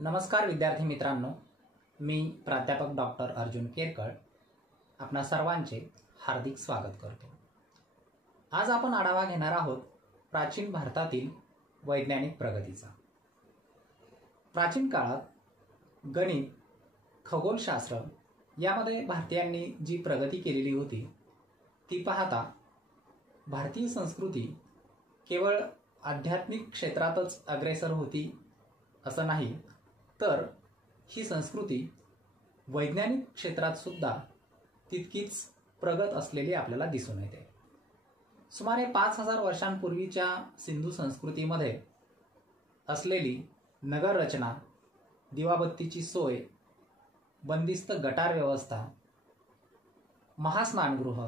नमस्कार विद्यार्थी मित्रांनो, मी प्राध्यापक डॉक्टर अर्जुन केरकर आपणा सर्वांचे हार्दिक स्वागत करतो। आज आपण आढावा घेणार आहोत प्राचीन भारतातील वैज्ञानिक प्रगतीचा। प्राचीन काळात गणित, खगोलशास्त्र यामध्ये भारतीयांनी जी प्रगती केलेली होती ती पाहता भारतीय संस्कृती केवळ आध्यात्मिक क्षेत्रातच अग्रेसर होती असं नाही, तर ही संस्कृती वैज्ञानिक क्षेत्रात सुद्धा तितकीच प्रगत असलेली आपल्याला दिसून येते। सुमारे 5000 वर्षांपूर्वीच्या सिंधू संस्कृतीमध्ये असलेली नगर रचना, दिवाबत्तीची सोय, बंदिस्त गटार व्यवस्था, महास्नानगृह,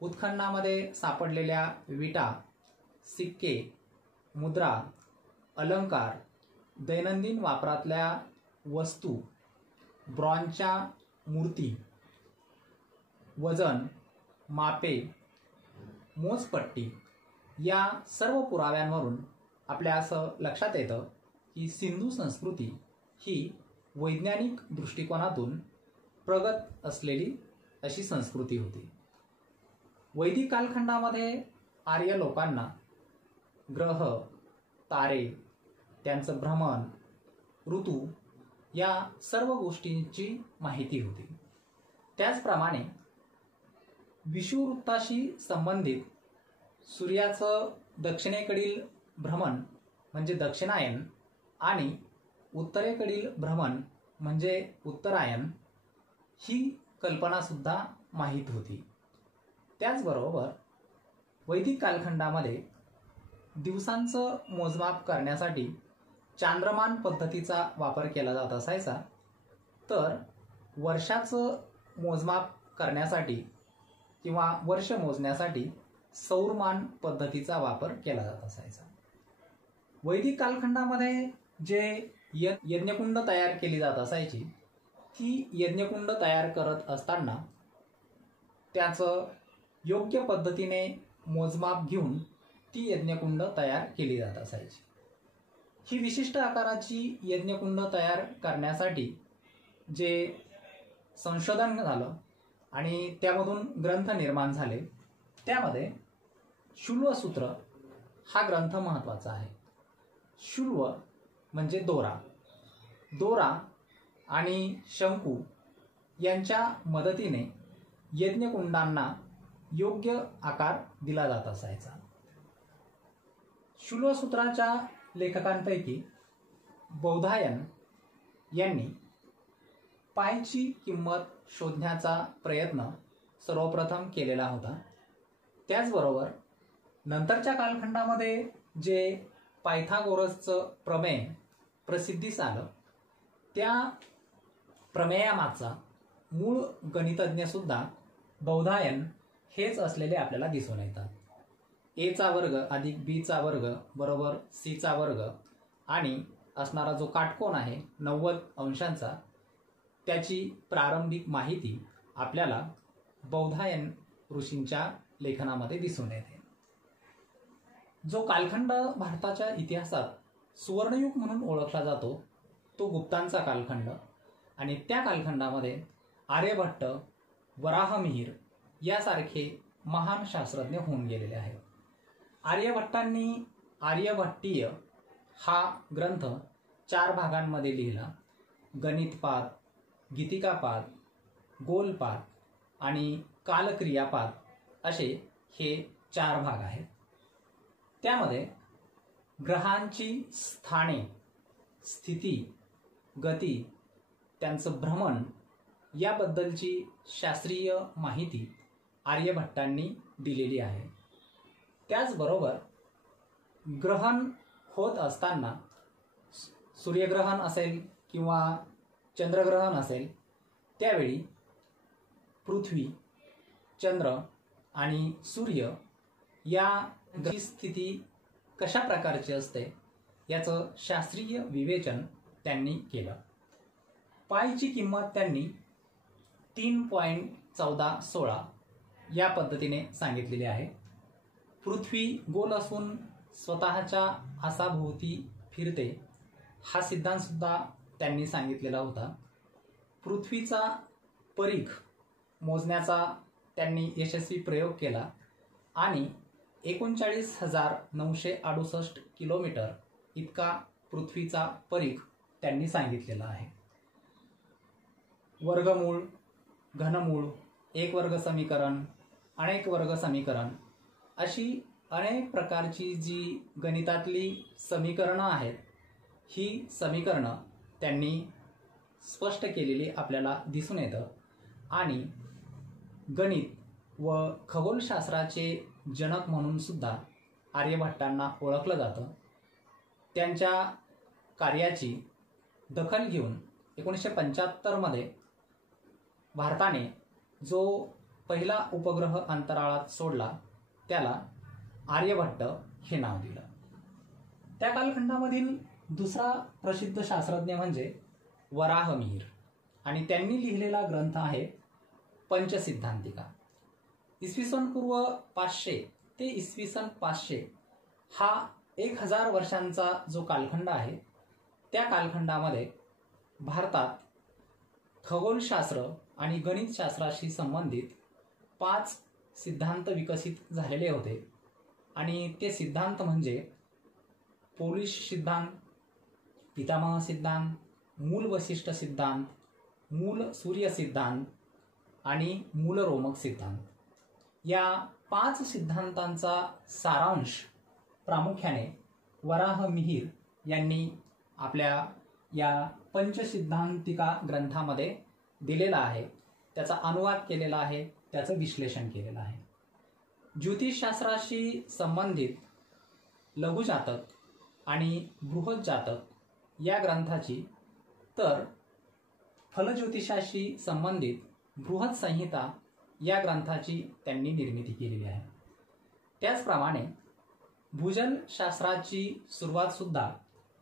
उत्खननामध्ये सापडलेल्या विटा, सिक्के, मुद्रा, अलंकार, दैनंदिन वापरातल्या वस्तू, ब्रॉन्झच्या मूर्ती, वजन, मापे, मोजपट्टी या सर्व पुराव्यांवरून आपल्या असं लक्षात येतं की सिंधू संस्कृती ही वैज्ञानिक दृष्टिकोनातून प्रगत असलेली अशी संस्कृती होती। वैदिक कालखंडामध्ये आर्य लोकांना ग्रह, तारे, त्यांचं भ्रमण, ऋतू या सर्व गोष्टींची माहिती होती। त्याचप्रमाणे विषुववृत्ताशी संबंधित सूर्याचं दक्षिणेकडील भ्रमण म्हणजे दक्षिणायन आणि उत्तरेकडील भ्रमण म्हणजे उत्तरायण ही कल्पना सुद्धा माहीत होती। त्याचबरोबर वैदिक कालखंडामध्ये दिवसांचं मोजमाप करण्यासाठी चांद्रमान पद्धतीचा वापर केला जात असायचा, तर वर्षाचं मोजमाप करण्यासाठी किंवा वर्ष मोजण्यासाठी सौरमान पद्धतीचा वापर केला जात असायचा। वैदिक कालखंडामध्ये जे यज्ञकुंड तयार केली जात असायची, ती यज्ञकुंड तयार करत असताना त्याचं योग्य पद्धतीने मोजमाप घेऊन ती यज्ञकुंड तयार केली जात असायची। ही विशिष्ट आकाराची यज्ञकुंड तयार करण्यासाठी जे संशोधन झालं आणि त्यामधून ग्रंथ निर्माण झाले, त्यामध्ये शुल्वसूत्र हा ग्रंथ महत्त्वाचा आहे। शुल्व म्हणजे दोरा, दोरा आणि शंकू यांच्या मदतीने यज्ञकुंडांना योग्य आकार दिला जात असायचा। शुल्वसूत्राच्या लेखकांपैकी बौधायन यांनी पायची किंमत शोधण्याचा प्रयत्न सर्वप्रथम केलेला होता। त्याचबरोबर नंतरच्या कालखंडामध्ये जे पायथागोरसचं प्रमेय प्रसिद्धीस आलं, त्या प्रमेयामागचा मूळ गणितज्ञ सुद्धा बौधायन हेच असलेले आपल्याला दिसून येतात। ए चा वर्ग अधिक बी चा वर्ग बरोबर सी चा वर्ग आणि असणारा जो काटकोन आहे 90 अंशांचा, त्याची प्रारंभिक माहिती आपल्याला बौधायन ऋषींच्या लेखनामध्ये दिसून येते। जो कालखंड भारताच्या इतिहासात सुवर्णयुग म्हणून ओळखला जातो तो गुप्तांचा कालखंड, आणि त्या कालखंडामध्ये आर्यभट्ट, वराहमिहिर यासारखे महान शास्त्रज्ञ होऊन गेलेले आहेत। आर्यभट्टांनी आर्यभट्टीय हा ग्रंथ 4 भागांमध्ये लिहिला। गणितपाद, गीतिकापाद, गोलपाद आणि कालक्रियापाद असे हे 4 भाग आहेत। त्यामध्ये ग्रहांची स्थाने, स्थिती, गती, त्यांचं भ्रमण याबद्दलची शास्त्रीय माहिती आर्यभट्टांनी दिलेली आहे। त्याचबरोबर ग्रहण होत असताना सूर्यग्रहण असेल किंवा चंद्रग्रहण असेल, त्यावेळी पृथ्वी, चंद्र आणि सूर्य या ग्रहांची स्थिती कशा प्रकारची असते याचं शास्त्रीय विवेचन त्यांनी केलं। पायची किंमत त्यांनी 3.1416 या पद्धतीने सांगितलेली आहे। पृथ्वी गोल असून स्वतःच्या आसाभोवती फिरते हा सिद्धांत सुद्धा त्यांनी सांगितलेला होता. पृथ्वीचा परीघ मोजण्याचा त्यांनी यशस्वी प्रयोग केला आणि 39,968 किलोमीटर इतका पृथ्वीचा परीघ त्यांनी सांगितलेला आहे. वर्गमूळ, घनमूळ, एक वर्ग समीकरण, अनेक वर्ग समीकरण अशी अनेक प्रकारची जी गणितातली समीकरणं आहेत, ही समीकरणं त्यांनी स्पष्ट केलेली आपल्याला दिसून येतं. आणि गणित व खगोलशास्त्राचे जनक म्हणून सुद्धा आर्यभट्टांना ओळखलं जातं. त्यांच्या कार्याची दखल घेऊन 1975 भारताने जो पहिला उपग्रह अंतराळात सोडला त्याला आर्यभट्ट हे नाव दिलं. त्या कालखंडामधील दुसरा प्रसिद्ध शास्त्रज्ञ म्हणजे वराहमिहिर आणि त्यांनी लिहिलेला ग्रंथ आहे पंचसिद्धांतिका. इसवी सन पूर्व 500 ते इसवी सन 500 हा 1000 वर्षांचा जो कालखंड आहे, त्या कालखंडामध्ये भारतात खगोलशास्त्र आणि गणितशास्त्राशी संबंधित 5 सिद्धांत विकसित झालेले होते. आणि ते सिद्धांत म्हणजे पोलिश सिद्धांत, पितामह सिद्धांत, मूल वशिष्ठ सिद्धांत, मूल सूर्य सिद्धांत आणि मूल रोमक सिद्धांत. या 5 सिद्धांतांचा सारांश प्रामुख्याने वराहमिहिर यांनी आपल्या या पंचसिद्धांतिका ग्रंथामध्ये दिलेला आहे. त्याचा अनुवाद केलेला आहे, त्याचं विश्लेषण केलेलं आहे. ज्योतिषशास्त्राशी संबंधित लघुजातक आणि बृहज्जातक या ग्रंथाची, तर फलज्योतिषाशी संबंधित बृहत संहिता या ग्रंथाची त्यांनी निर्मिती केलेली आहे. त्याचप्रमाणे भूजलशास्त्राची सुरुवात सुद्धा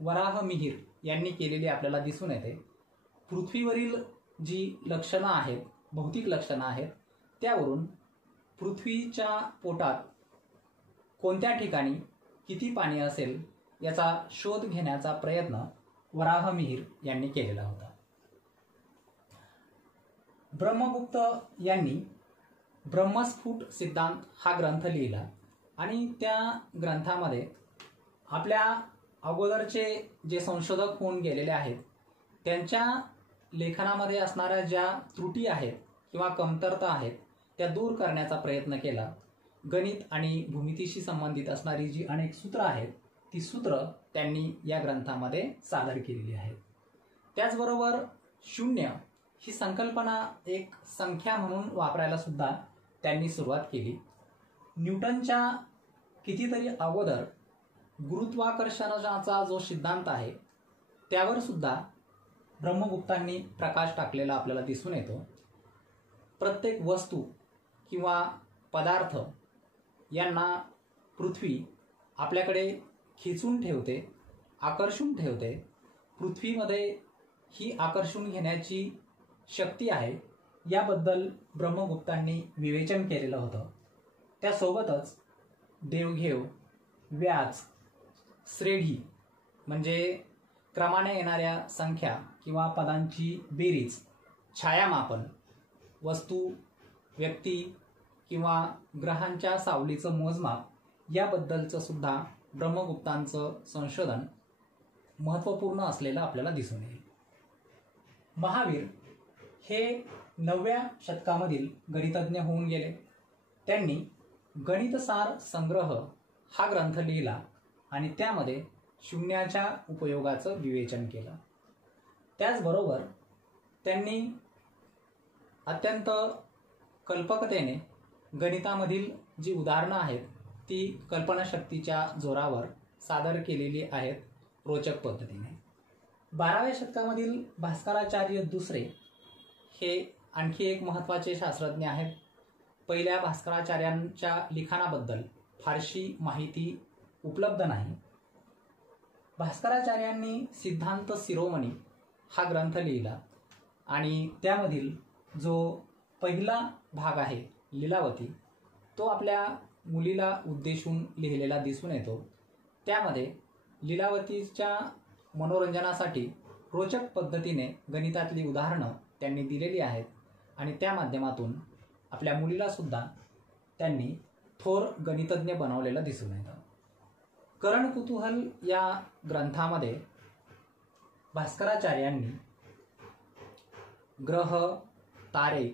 वराहमिहिर यांनी केलेली आपल्याला दिसून येते. पृथ्वीवरील जी लक्षणं आहेत, भौतिक लक्षणं आहेत, त्यावरून पृथ्वीच्या पोटात कोणत्या ठिकाणी किती पाणी असेल याचा शोध घेण्याचा प्रयत्न वराहमिहिर यांनी केलेला होता. ब्रह्मगुप्त यांनी ब्रह्मस्फुट सिद्धांत हा ग्रंथ लिहिला आणि त्या ग्रंथामध्ये आपल्या अगोदरचे जे संशोधक होऊन गेलेले आहेत त्यांच्या लेखनामध्ये असणाऱ्या ज्या त्रुटी आहेत किंवा कमतरता आहेत त्या दूर करण्याचा प्रयत्न केला. गणित आणि भूमितीशी संबंधित असणारी जी अनेक सूत्र आहेत ती सूत्र त्यांनी या ग्रंथामध्ये सादर केलेली आहेत. त्याचबरोबर शून्य ही संकल्पना एक संख्या म्हणून वापरायला सुद्धा त्यांनी सुरुवात केली. न्यूटनच्या कितीतरी अगोदर गुरुत्वाकर्षणाचा जो सिद्धांत आहे त्यावर सुद्धा ब्रह्मगुप्तांनी प्रकाश टाकलेला आपल्याला दिसून येतो. प्रत्येक वस्तू किंवा पदार्थ यांना पृथ्वी आपल्याकडे खेचून ठेवते, आकर्षून ठेवते. पृथ्वीमध्ये ही आकर्षून घेण्याची शक्ती आहे याबद्दल ब्रह्मगुप्तांनी विवेचन केलेलं होतं. त्यासोबतच देवघेव, व्याज, श्रेणी म्हणजे क्रमाने येणाऱ्या संख्या किंवा पदांची बेरीज, छायामापन, वस्तू, व्यक्ती किंवा ग्रहांच्या सावलीचं मोजमाप याबद्दलचं सुद्धा ब्रह्मगुप्तांचं संशोधन महत्त्वपूर्ण असलेलं आपल्याला दिसून येईल. महावीर हे 9व्या शतकामधील गणितज्ञ होऊन गेले. त्यांनी गणितसार संग्रह हा ग्रंथ लिहिला आणि त्यामध्ये शून्याच्या उपयोगाचं विवेचन केलं. त्याचबरोबर त्यांनी अत्यंत कल्पकतेने गणितामधील जी उदाहरणं आहेत ती कल्पनाशक्तीच्या जोरावर सादर केलेली आहेत रोचक पद्धतीने. 12व्या शतकामधील भास्कराचार्य दुसरे हे आणखी एक महत्त्वाचे शास्त्रज्ञ आहेत. पहिल्या भास्कराचार्यांच्या लिखाणाबद्दल फारशी माहिती उपलब्ध नाही. भास्कराचार्यांनी सिद्धांत शिरोमणी हा ग्रंथ लिहिला आणि त्यामधील जो पहिला भाग आहे लीलावती तो आपल्या मुलीला उद्देशून लिहिलेला दिसून येतो. त्यामध्ये लीलावतीच्या मनोरंजनासाठी रोचक पद्धतीने गणितातली उदाहरणं त्यांनी दिलेली आहेत आणि त्या माध्यमातून आपल्या मुलीला सुद्धा त्यांनी थोर गणितज्ञ बनवलेलं दिसून येतं. करण कुतूहल या ग्रंथामध्ये भास्कराचार्यांनी ग्रह, तारे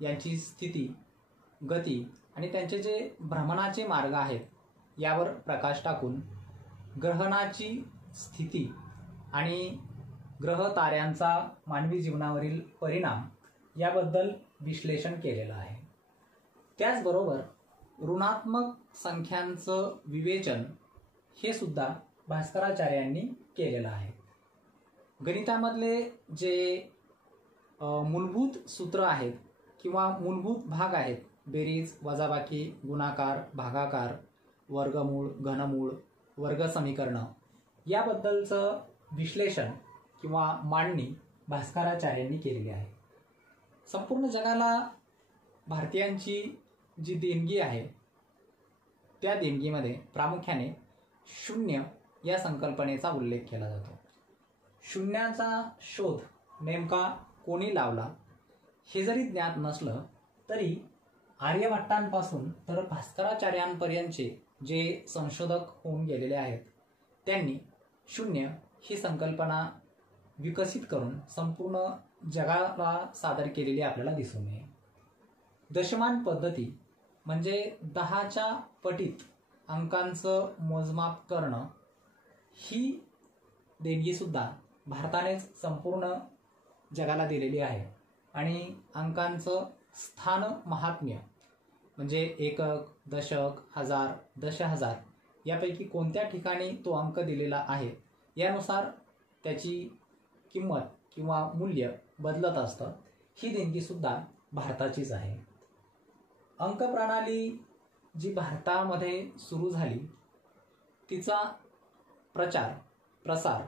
यांची स्थिती, गती आणि त्यांचे जे भ्रमणाचे मार्ग आहेत यावर प्रकाश टाकून ग्रहणाची स्थिती आणि ग्रह ताऱ्यांचा मानवी जीवनावरील परिणाम याबद्दल विश्लेषण केलेलं आहे. त्याचबरोबर ऋणात्मक संख्यांचं विवेचन हे सुद्धा भास्कराचार्यांनी केलेलं आहे. गणितामधले जे मूलभूत सूत्र आहेत किंवा मूलभूत भाग आहेत, बेरीज, वजाबाकी, गुणाकार, भागाकार, वर्गमूळ, घनमूळ, वर्गसमीकरण याबद्दलचं विश्लेषण किंवा मांडणी भास्कराचार्यांनी केलेली आहे. संपूर्ण जगाला भारतीयांची जी देणगी आहे त्या देणगीमध्ये प्रामुख्याने शून्य या संकल्पनेचा उल्लेख केला जातो. शून्याचा शोध नेमका कोणी लावला हे जरी ज्ञात नसलं तरी आर्यभट्टांपासून तर भास्कराचार्यांपर्यंतचे जे संशोधक होऊन गेलेले आहेत त्यांनी शून्य ही संकल्पना विकसित करून संपूर्ण जगाला सादर केलेली आपल्याला दिसून येईल. दशमान पद्धती म्हणजे 10च्या पटीत अंकांचं मोजमाप करणं ही देणगीसुद्धा भारतानेच संपूर्ण जगाला दिलेली आहे आणि अंकांचं स्थान महात्म्य म्हणजे एकक, दशक, हजार, दशहजार यापैकी कोणत्या ठिकाणी तो अंक दिलेला आहे यानुसार त्याची किंमत किंवा मूल्य बदलत असतं. ही देणगीसुद्धा भारताचीच आहे. अंकप्रणाली जी भारतामध्ये सुरू झाली तिचा प्रसार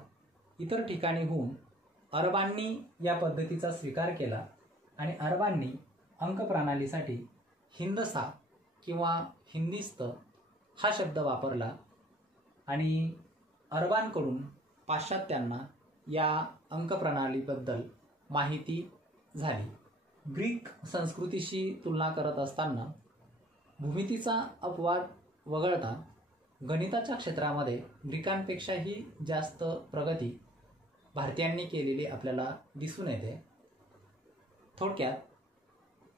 इतर ठिकाणी होऊन अरबांनी या पद्धतीचा स्वीकार केला आणि अरबांनी अंकप्रणालीसाठी हिंदसा किंवा हिंदिस्त हा शब्द वापरला आणि अरबांकडून पाश्चात्यांना या अंकप्रणालीबद्दल माहिती झाली. ग्रीक संस्कृतीशी तुलना करत असताना भूमितीचा अपवाद वगळता गणिताच्या क्षेत्रामध्ये ग्रीकांपेक्षाही जास्त प्रगती भारतीयांनी केलेली आपल्याला दिसून येते. थोडक्यात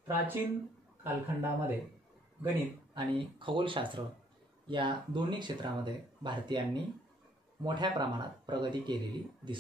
प्राचीन कालखंडामध्ये गणित आणि खगोलशास्त्र या दोन्ही क्षेत्रामध्ये भारतीयांनी मोठ्या प्रमाणात प्रगती केलेली दिसून